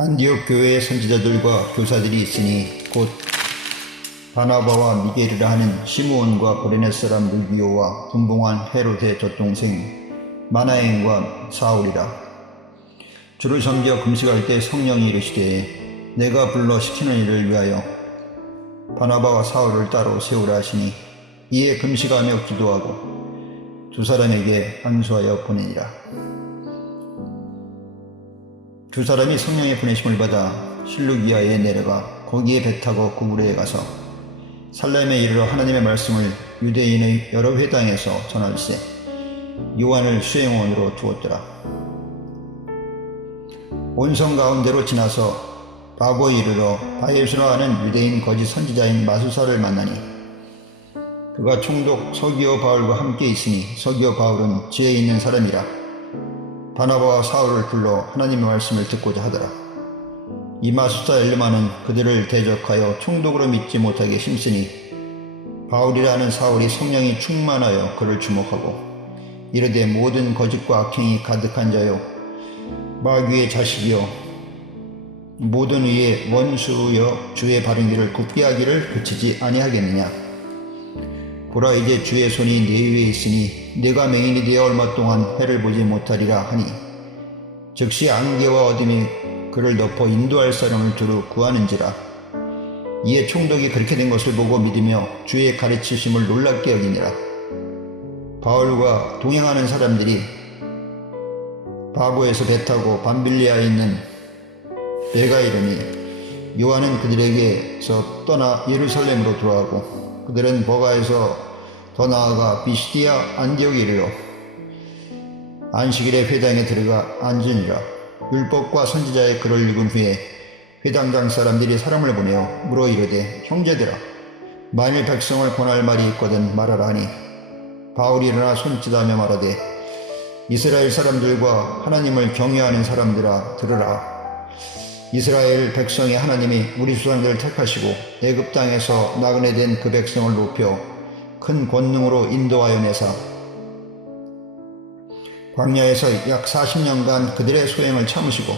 안디옥 교회의 선지자들과 교사들이 있으니 곧 바나바와 미게르라 하는 시므온과 고레네 사람 루기오와 분봉한 헤롯의 젖동생 마나엔과 사울이라. 주를 섬겨 금식할 때 성령이 이르시되 내가 불러 시키는 일을 위하여 바나바와 사울을 따로 세우라 하시니 이에 금식하며 기도하고 두 사람에게 안수하여 보내니라. 두 사람이 성령의 보내심을 받아 실루기아에 내려가 거기에 배 타고 구브레에 가서 살렘에 이르러 하나님의 말씀을 유대인의 여러 회당에서 전할세 요한을 수행원으로 두었더라. 온성 가운데로 지나서 바고에 이르러 바예수라 하는 유대인 거짓 선지자인 마수사를 만나니 그가 총독 서기오 바울과 함께 있으니 서기오 바울은 지혜 있는 사람이라. 바나바와 사울을 불러 하나님의 말씀을 듣고자 하더라. 이 마수사 엘르마는 그들을 대적하여 총독으로 믿지 못하게 힘쓰니 바울이라는 사울이 성령이 충만하여 그를 주목하고 이르되 모든 거짓과 악행이 가득한 자요 마귀의 자식이요 모든 의의 원수여 주의 바른 길을 굽게 하기를 그치지 아니하겠느냐. 보라 이제 주의 손이 네 위에 있으니 내가 맹인이 되어 얼마 동안 해를 보지 못하리라 하니 즉시 안개와 어둠이 그를 덮어 인도할 사람을 두루 구하는지라. 이에 총독이 그렇게 된 것을 보고 믿으며 주의 가르치심을 놀랍게 여기니라. 바울과 동행하는 사람들이 바고에서 배 타고 밤빌리아에 있는 배가 이르니 요한은 그들에게서 떠나 예루살렘으로 돌아가고 그들은 버가에서 더 나아가 비시디아 안디옥에 이르러 안식일에 회당에 들어가 앉으니라. 율법과 선지자의 글을 읽은 후에 회당장 사람들이 사람을 보내어 물어 이르되 형제들아 만일 백성을 권할 말이 있거든 말하라 하니 바울이 일어나 손짓하며 말하되 이스라엘 사람들과 하나님을 경외하는 사람들아 들으라. 이스라엘 백성의 하나님이 우리 조상들을 택하시고 애굽 땅에서 나그네 된 그 백성을 높여 큰 권능으로 인도하여 내사 광야에서 약 40년간 그들의 소행을 참으시고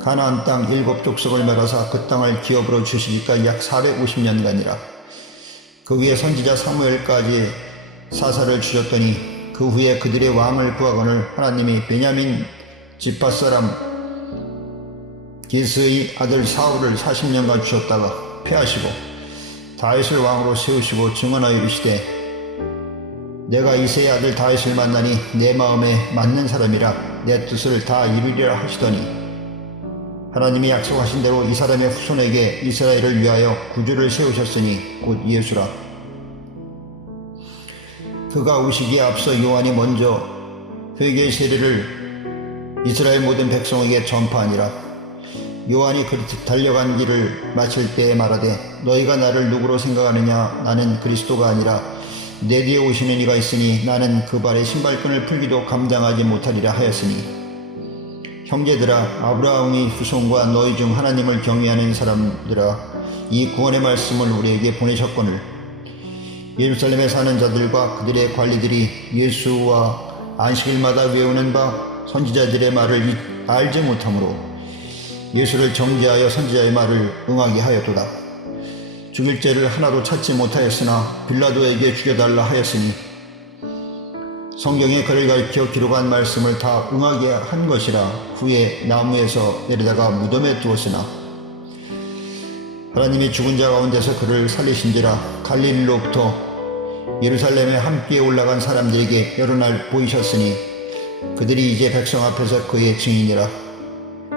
가나안 땅 7 족속을 멸하사 그 땅을 기업으로 주시기까지 약 450년간이라. 그 위에 선지자 사무엘까지 사사를 주셨더니 그 후에 그들의 왕을 구하거늘 하나님이 베냐민 지파 사람 기스의 아들 사울을 40년간 주셨다가 패하시고 다윗을 왕으로 세우시고 증언하여 이르시되 내가 이새의 아들 다윗을 만나니 내 마음에 맞는 사람이라 내 뜻을 다 이루리라 하시더니 하나님이 약속하신 대로 이 사람의 후손에게 이스라엘을 위하여 구주를 세우셨으니 곧 예수라. 그가 오시기에 앞서 요한이 먼저 회개의 세례를 이스라엘 모든 백성에게 전파하니라. 요한이 그렇듯 달려간 길을 마칠 때에 말하되 너희가 나를 누구로 생각하느냐. 나는 그리스도가 아니라 내 뒤에 오시는 이가 있으니 나는 그 발의 신발끈을 풀기도 감당하지 못하리라 하였으니 형제들아 아브라함의 후손과 너희 중 하나님을 경외하는 사람들아 이 구원의 말씀을 우리에게 보내셨거늘 예루살렘에 사는 자들과 그들의 관리들이 예수와 안식일마다 외우는 바 선지자들의 말을 알지 못하므로 예수를 정죄하여 선지자의 말을 응하게 하였도다. 죽일 죄를 하나도 찾지 못하였으나 빌라도에게 죽여달라 하였으니 성경에 그를 가리켜 기록한 말씀을 다 응하게 한 것이라. 후에 나무에서 내려다가 무덤에 두었으나 하나님이 죽은 자 가운데서 그를 살리신지라. 갈릴리로부터 예루살렘에 함께 올라간 사람들에게 여러 날 보이셨으니 그들이 이제 백성 앞에서 그의 증인이라.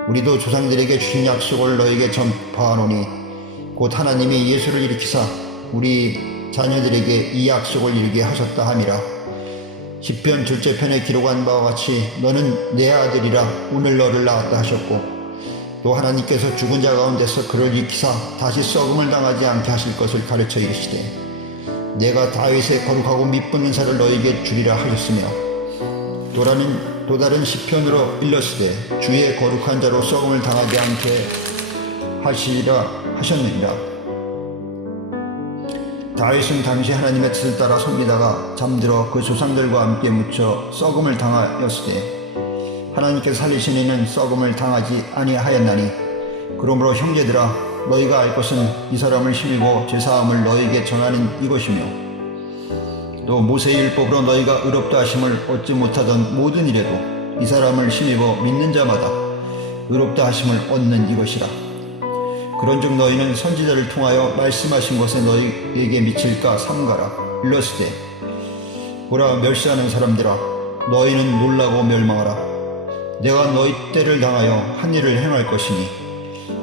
우리도 조상들에게 주신 약속을 너에게 전파하노니 곧 하나님이 예수를 일으키사 우리 자녀들에게 이 약속을 이루게 하셨다 함이라. 시편 2째 편에 기록한 바와 같이 너는 내 아들이라 오늘 너를 낳았다 하셨고 또 하나님께서 죽은 자 가운데서 그를 일으키사 다시 썩음을 당하지 않게 하실 것을 가르쳐 이르시되 내가 다윗의 거룩하고 미쁜 은사를 너에게 주리라 하셨으며 또 다른 시편으로 일렀으되 주의 거룩한 자로 썩음을 당하지 않게 하시리라 하셨느니라. 다윗은 당시 하나님의 뜻을 따라 섬기다가 잠들어 그 조상들과 함께 묻혀 썩음을 당하였으되 하나님께서 살리신 이는 썩음을 당하지 아니하였나니 그러므로 형제들아, 너희가 알 것은 이 사람을 힘입어 제사함을 너희에게 전하는 이것이며, 또 모세의 율법으로 너희가 의롭다 하심을 얻지 못하던 모든 일에도 이 사람을 힘입어 믿는 자마다 의롭다 하심을 얻는 이것이라. 그런즉 너희는 선지자를 통하여 말씀하신 것에 너희에게 미칠까 삼가라. 일러스되 보라, 멸시하는 사람들아, 너희는 놀라고 멸망하라. 내가 너희 때를 당하여 한 일을 행할 것이니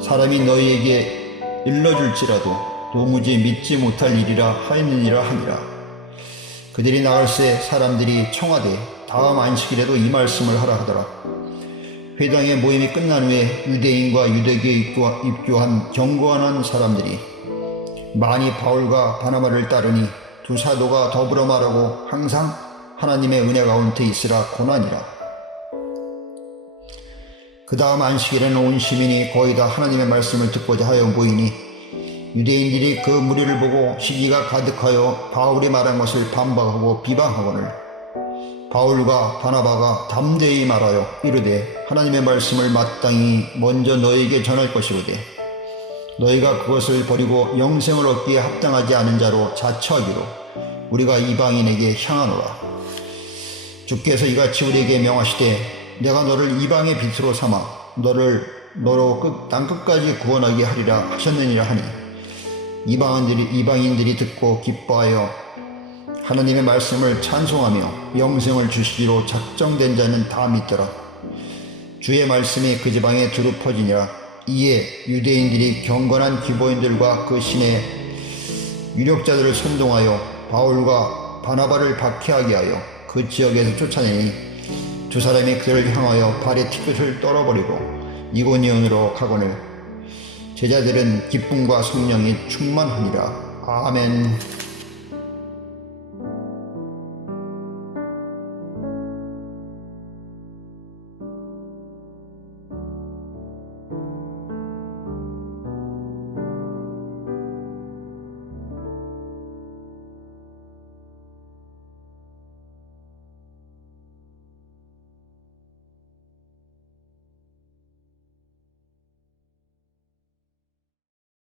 사람이 너희에게 일러줄지라도 도무지 믿지 못할 일이라 하였느니라 하니라. 그들이 나갈새 사람들이 청하되 다음 안식일에도 이 말씀을 하라 하더라. 회당의 모임이 끝난 후에 유대인과 유대교에 입교한 경건한 사람들이 많이 바울과 바나바를 따르니 두 사도가 더불어 말하고 항상 하나님의 은혜 가운데 있으라 고나니라. 그 다음 안식일에는 온 시민이 거의 다 하나님의 말씀을 듣고자 하여 모이니 유대인들이 그 무리를 보고 시기가 가득하여 바울이 말한 것을 반박하고 비방하거늘 바울과 바나바가 담대히 말하여 이르되 하나님의 말씀을 마땅히 먼저 너희에게 전할 것이로되 너희가 그것을 버리고 영생을 얻기에 합당하지 않은 자로 자처하기로 우리가 이방인에게 향하노라. 주께서 이같이 우리에게 명하시되 내가 너를 이방의 빛으로 삼아 너로 땅 끝까지 구원하게 하리라 하셨느니라 하니 이방인들이 듣고 기뻐하여 하나님의 말씀을 찬송하며 영생을 주시기로 작정된 자는 다 믿더라. 주의 말씀이 그 지방에 두루 퍼지니라. 이에 유대인들이 경건한 기보인들과 그 신의 유력자들을 선동하여 바울과 바나바를 박해하게 하여 그 지역에서 쫓아내니 두 사람이 그들을 향하여 발의 티끝을 떨어버리고 이고니온으로 가거늘 제자들은 기쁨과 성령이 충만하니라. 아멘.